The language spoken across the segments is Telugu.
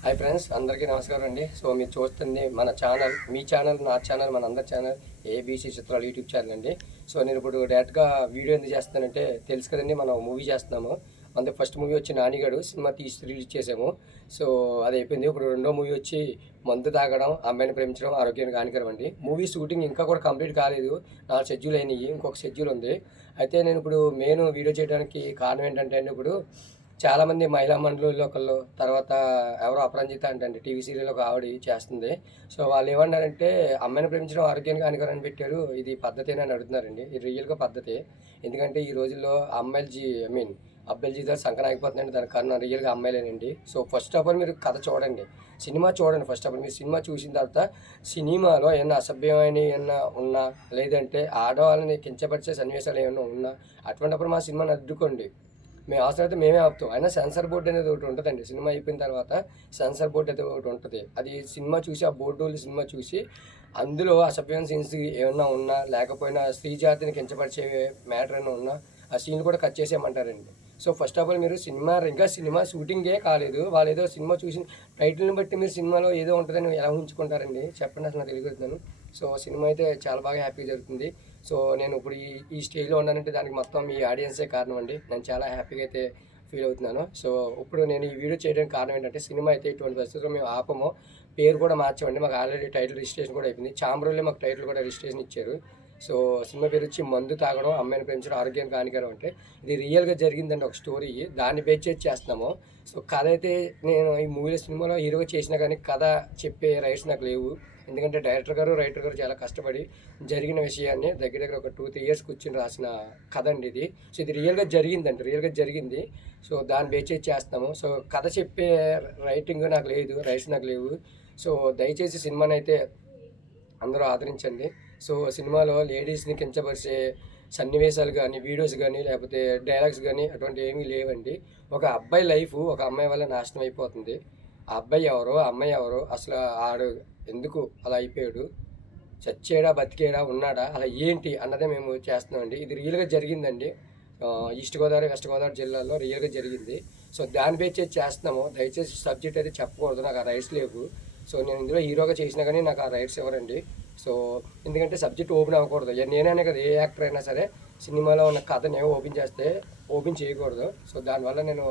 హాయ్ ఫ్రెండ్స్, అందరికీ నమస్కారం అండి. సో మీరు చూస్తుంది మన ఛానల్, మీ ఛానల్, నా ఛానల్, మన అందరి ఛానల్ ఏబీసీ చిత్రాలు యూట్యూబ్ ఛానల్ అండి. సో నేను ఇప్పుడు డైరెక్ట్గా వీడియో ఎందుకు చేస్తానంటే తెలుసు కదండి, మనం మూవీ చేస్తున్నాము. మన ఫస్ట్ మూవీ వచ్చి నానిగాడు సినిమా తీసి రిలీజ్ చేసాము. సో అది అయిపోయింది. ఇప్పుడు రెండో మూవీ వచ్చి మందు తాగడం, అమ్మాయిని ప్రేమించడం, ఆరోగ్యానికి హానికరం అండి. మూవీ షూటింగ్ ఇంకా కూడా కంప్లీట్ కాలేదు. 4 షెడ్యూల్ అయినాయి, ఇంకొక షెడ్యూల్ ఉంది. అయితే నేను ఇప్పుడు మెయిన్ వీడియో చేయడానికి కారణం ఏంటంటే అండి, ఇప్పుడు చాలామంది మహిళా మండలిలో ఒకళ్ళు, తర్వాత ఎవరో అపరంజిత అంటే టీవీ సీరియల్ ఒక ఆవిడ చేస్తుంది. సో వాళ్ళు ఏమన్నారంటే అమ్మాయిని ప్రేమించడం ఆరోగ్యానికి హానికరం అని పెట్టారు, ఇది పద్ధతేనా అని అడుగుతున్నారండి. ఇది రియల్గా పద్ధతి. ఎందుకంటే ఈ రోజుల్లో అబ్బాయిల జీవితాలు సంకరం అయిపోతుందండి. దాని కారణం రియల్గా అమ్మాయిలేనండి. సో ఫస్ట్ ఆఫ్ ఆల్ మీరు కథ చూడండి, సినిమా చూడండి. ఫస్ట్ ఆఫ్ ఆల్ మీరు సినిమా చూసిన తర్వాత సినిమాలో ఏమన్నా అసభ్యమైన ఏమన్నా ఉన్నా, లేదంటే ఆడవాళ్ళని కించపరిచే సన్నివేశాలు ఏమన్నా ఉన్నా, అటువంటిప్పుడు మా సినిమాని అడ్డుకోండి. మేము అవసరమైతే మేమే ఆపుతాం. అయినా సెన్సార్ బోర్డు అనేది ఒకటి ఉంటుందండి. సినిమా అయిపోయిన తర్వాత సెన్సార్ బోర్డు అయితే ఒకటి ఉంటుంది. అది సినిమా చూసి, ఆ బోర్డు సినిమా చూసి అందులో అసభ్యమైన సీన్స్ ఏమన్నా ఉన్నా, లేకపోయినా స్త్రీ జాతిని కించపరిచే మ్యాటర్ అయినా ఉన్నా ఆ సీన్లు కూడా కట్ చేసేయమంటారండి. సో ఫస్ట్ ఆఫ్ ఆల్ మీరు ఇంకా సినిమా షూటింగే కాలేదు, వాళ్ళు ఏదో సినిమా చూసి టైటిల్ని బట్టి మీరు సినిమాలో ఏదో ఉంటుందని ఎలా ఊహించుకుంటారండి? చెప్పండి, అసలు నాకు తెలియజేస్తున్నాను. సో సినిమా అయితే చాలా బాగా హ్యాపీగా జరుగుతుంది. సో నేను ఇప్పుడు ఈ స్టేజ్లో ఉన్నానంటే దానికి మొత్తం మీ ఆడియన్సే కారణం అండి. నేను చాలా హ్యాపీగా అయితే ఫీల్ అవుతున్నాను. సో ఇప్పుడు నేను ఈ వీడియో చేయడానికి కారణం ఏంటంటే, సినిమా అయితే ఇటువంటి పరిస్థితుల్లో మేము ఆపము, పేరు కూడా మార్చామండి. మాకు ఆల్రెడీ టైటిల్ రిజిస్ట్రేషన్ కూడా అయిపోయింది. చాంబరోళ్ళే మాకు టైటిల్ కూడా రిజిస్ట్రేషన్ ఇచ్చారు. సో సినిమా పేరు వచ్చి మందు తాగడం, అమ్మాయిని ప్రేమించడం, ఆరోగ్యానికి హానికరం. అంటే ఇది రియల్గా జరిగిందండి, ఒక స్టోరీ. దాన్ని బేస్ చేసి చేస్తున్నాము. సో కథ అయితే నేను ఈ సినిమాలో హీరోగా చేసినా కానీ కథ చెప్పే రైట్స్ నాకు లేవు. ఎందుకంటే డైరెక్టర్ గారు, రైటర్ గారు చాలా కష్టపడి జరిగిన విషయాన్ని దగ్గర దగ్గర ఒక 2-3 ఇయర్స్ కూర్చొని రాసిన కథ అండి ఇది. సో ఇది రియల్గా జరిగింది. సో దాన్ని బేస్ చేసి చేస్తాము. సో కథ చెప్పే రైటింగ్ నాకు లేదు, రైట్స్ నాకు లేవు. సో దయచేసి సినిమాని అయితే అందరూ ఆదరించండి. సో సినిమాలో లేడీస్ని కించపరిచే సన్నివేశాలు కానీ, వీడియోస్ కానీ, లేకపోతే డైలాగ్స్ కానీ అటువంటి ఏమీ లేవండి. ఒక అబ్బాయి లైఫ్ ఒక అమ్మాయి వల్ల నాశనం అయిపోతుంది. ఆ అబ్బాయి ఎవరో, ఆ అమ్మాయి ఎవరో, అసలు ఆడు ఎందుకు అలా అయిపోయాడు, చచ్చాడా, బతికేడా, ఉన్నాడా, అలా ఏంటి అన్నదే మేము చేస్తున్నామండి. ఇది రియల్గా జరిగిందండి. ఈస్ట్ గోదావరి, వెస్ట్ గోదావరి జిల్లాలో రియల్గా జరిగింది. సో దాని బేస్ చేసి చేస్తున్నాము. దయచేసి సబ్జెక్ట్ అయితే చెప్పకూడదు, నాకు ఆ రైట్స్ లేవు. సో నేను ఇందులో హీరోగా చేసినా కానీ నాకు ఆ రైట్స్ ఇవ్వరండి. సో ఎందుకంటే సబ్జెక్ట్ ఓపెన్ అవ్వకూడదు. నేనైనా కదా, ఏ యాక్టర్ అయినా సరే సినిమాలో ఉన్న కథని ఓపెన్ చేయకూడదు. సో దానివల్ల నేను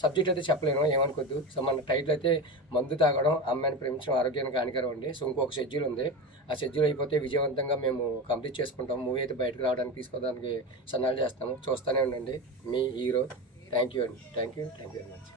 సబ్జెక్ట్ అయితే చెప్పలేను, ఏమనుకోద్దు. సో మన టైటిల్ అయితే మందు తాగడం, అమ్మాయిని ప్రేమించడం, ఆరోగ్యానికి హానికరం అండి. సో ఇంకొక షెడ్యూల్ ఉంది. ఆ షెడ్యూల్ అయిపోతే విజయవంతంగా మేము కంప్లీట్ చేసుకుంటాం. మూవీ అయితే బయటకు రావడానికి, తీసుకోవడానికి సన్నాహాలు చేస్తాము. చూస్తూనే ఉండండి. మీ హీరో. థ్యాంక్ యూ అండి. Thank you very much.